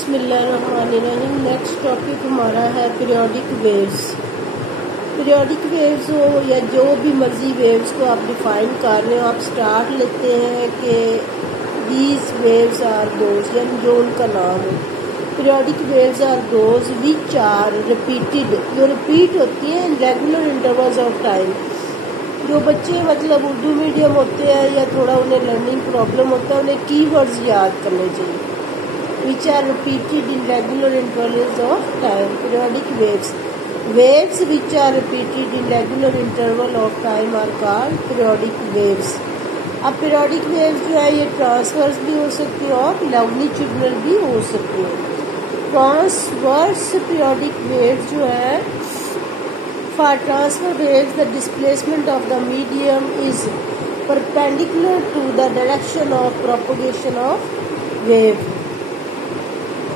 बिस्मिल्लाहिर्रहमानिर्रहीम। Next topic हमारा है पीरियोडिक वेव्स। पीरियोडिक वेव्स हो या जो भी मर्जी वेव्स को आप डिफाइन कर रहे हो, आप स्टार्ट लेते हैं कि दीज वेव्स आर दोज, यानी जो उनका नाम है। Periodic waves are those which are repeated, जो रिपीट होती हैं in regular intervals of time. जो बच्चे मतलब उर्दू मीडियम होते हैं या थोड़ा उन्हें लर्निंग प्रॉब्लम होता है, उन्हें कीवर्ड्स याद करने चाहिए। which are repeated in regular intervals of time. Periodic waves. Waves which are repeated in regular interval of time are called periodic waves. अब periodic waves जो है ये ट्रांसवर्स भी हो सकती है और लॉन्गिट्यूडनल भी हो सकती है। ट्रांसवर्स periodic waves जो है, for transverse waves the displacement of the medium is perpendicular to the direction of propagation of wave.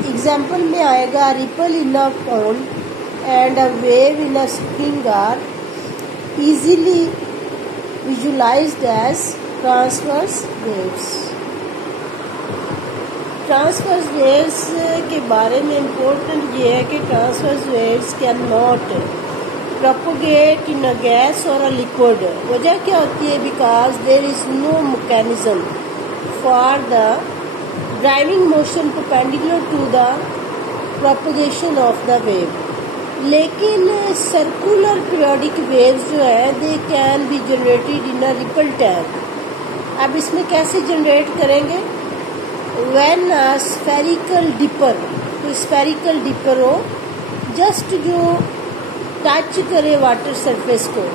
Example में आएगा ripple in a pond and a wave in a spring are easily visualised as transverse waves. Transverse waves के बारे में important ये है कि transverse waves can not propagate in a gas और a liquid. वजह क्या होती है? Because there is no mechanism for the driving motion perpendicular to the propagation of the wave. लेकिन सर्कुलर पीरियोडिक वेव्स जो है they can be generated in a ripple tank. अब इसमें कैसे जनरेट करेंगे? व्हेन अ स्फेरिकल डिपर, कोई spherical dipper हो just जो टच करे वाटर सरफेस को,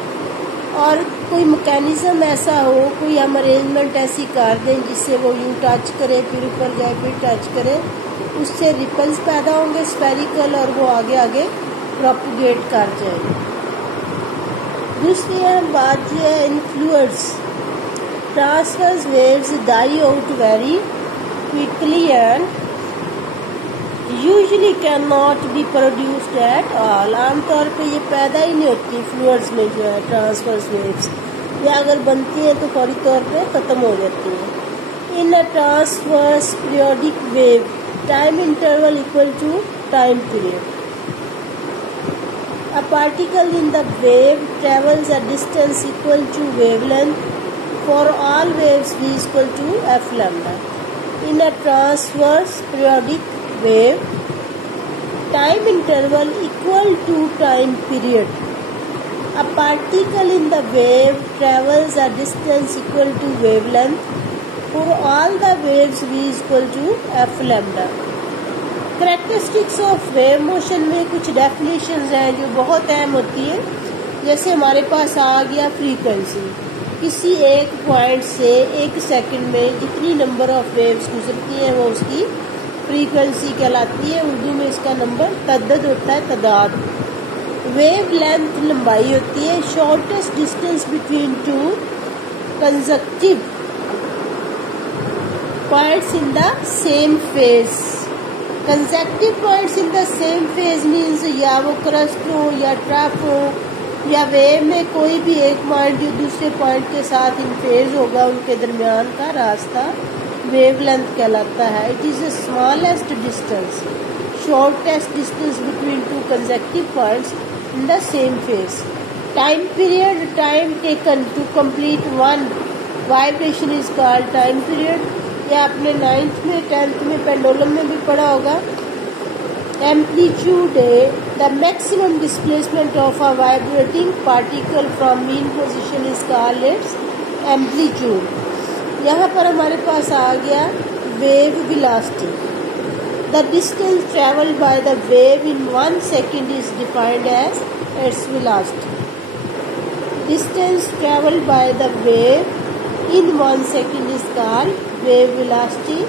और कोई मैकेनिज्म ऐसा हो, कोई हम अरेंजमेंट ऐसी कर दें जिससे वो यूं टच करे फिर ऊपर जाए फिर टच करे, उससे रिपल्स पैदा होंगे स्फेरिकल और वो आगे आगे प्रोपगेट कर जाएंगे। दूसरी अहम बात यह है influence. Transverse waves die out very quickly and usually can not be produced at all. आमतौर पे ये पैदा ही नहीं होती फ्लूइड्स में जो है ट्रांसवर्स वेव्स, या अगर बनती हैं तो फौरी तौर पे ख़त्म हो जाती हैं। In a transverse periodic wave time interval equal to time period. A particle in the wave travels a distance equal to wavelength for all waves v equal to F lambda. In a transverse periodic wave time interval equal to time period. A particle in the wave travels a distance equal to wavelength for all the waves v equal to f lambda. Characteristics of wave motion में कुछ definitions हैं जो बहुत अहम होती है। जैसे हमारे पास आ गया फ्रीक्वेंसी, किसी एक पॉइंट से एक सेकंड में जितनी नंबर ऑफ वेव्स गुजरती हैं वो उसकी फ्रीक्वेंसी कहलाती है। उर्दू में इसका नंबर तद्दद होता है, तादाद। वेव लेंथ लंबाई होती है। Shortest distance between two consecutive points in the same phase. Consecutive points in the same phase means या वो क्रस्ट हो या ट्रफ हो, या वेव में कोई भी एक पॉइंट जो दूसरे पॉइंट के साथ इन फेज होगा, उनके दरमियान का रास्ता वेवलेंथ कहलाता है। It is the smallest distance, shortest distance between two consecutive points in the same phase. Time period, time taken to complete one vibration is called time period. या आपने 9th में 10th में पेंडुलम में भी पढ़ा होगा। Amplitude the maximum displacement of a vibrating particle from mean position is called its amplitude. यहाँ पर हमारे पास आ गया wave velocity. The distance travelled by the wave in 1 second is defined as its velocity. Distance travelled by the wave in 1 second is called wave velocity.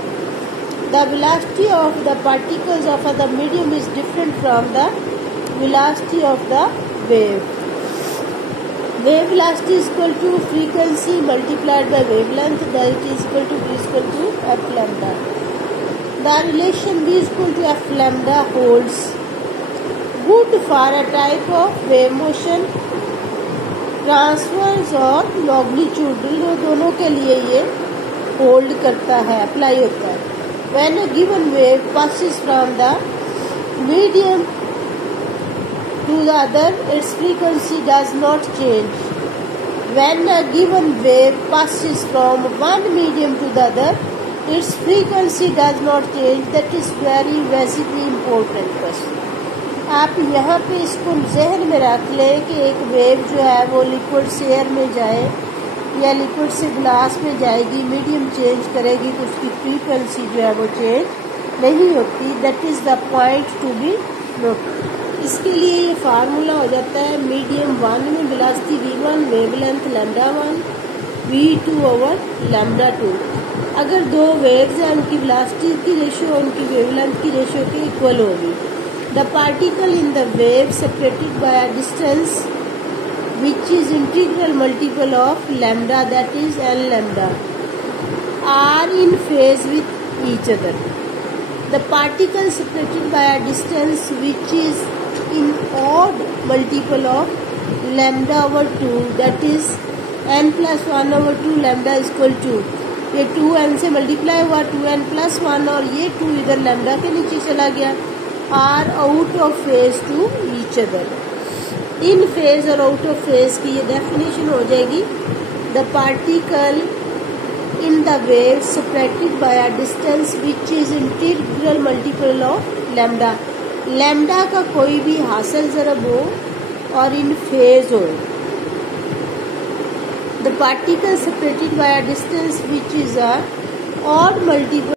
The velocity of the particles of the medium is different from the velocity of the wave. Wave velocity is equal to frequency multiplied by wavelength, that is equal to v equal to f lambda. The relation v equal to f lambda holds good for a type of wave motion, transverse और longitudinal, दोनों के लिए ये hold करता है, apply होता है। When a given wave passes from the medium to the other, its frequency does not change. When a given wave passes from one medium to the other, its frequency does not change. That is very basically important question. आप यहाँ पे इसको जहन में रख लें कि एक वेव जो है वो लिक्विड से एयर में जाए या लिक्विड से ग्लास में जाएगी, मीडियम चेंज करेगी तो उसकी फ्रीक्वेंसी जो है वो चेंज नहीं होती. That is the point to be noted. इसके लिए ये फार्मूला हो जाता है मीडियम 1 में velocity v1, wavelength λ1, v2 over λ2. अगर दो वेव्स हैं उनकी वेलोसिटी की रेशियो उनकी वेवलेंथ की रेशियो के इक्वल होगी. The particle in the wave separated by a distance which is integral multiple of lambda, that is n lambda, are in phase with each other. The particles separated by a distance which is in odd multiple of lambda over 2, that is n plus 1 over 2 lambda is equal to, ये 2n से multiply हुआ 2n plus 1 और ये 2 इधर lambda के नीचे चला गया, are out of phase to each other. In phase और आउट ऑफ फेज की ये डेफिनेशन हो जाएगी. The particle in the wave separated by a distance which is integral multiple of lambda. Lambda का कोई भी हासिल ज़रब हो और इन फेज हो. The particle separated by a distance which is a odd multiple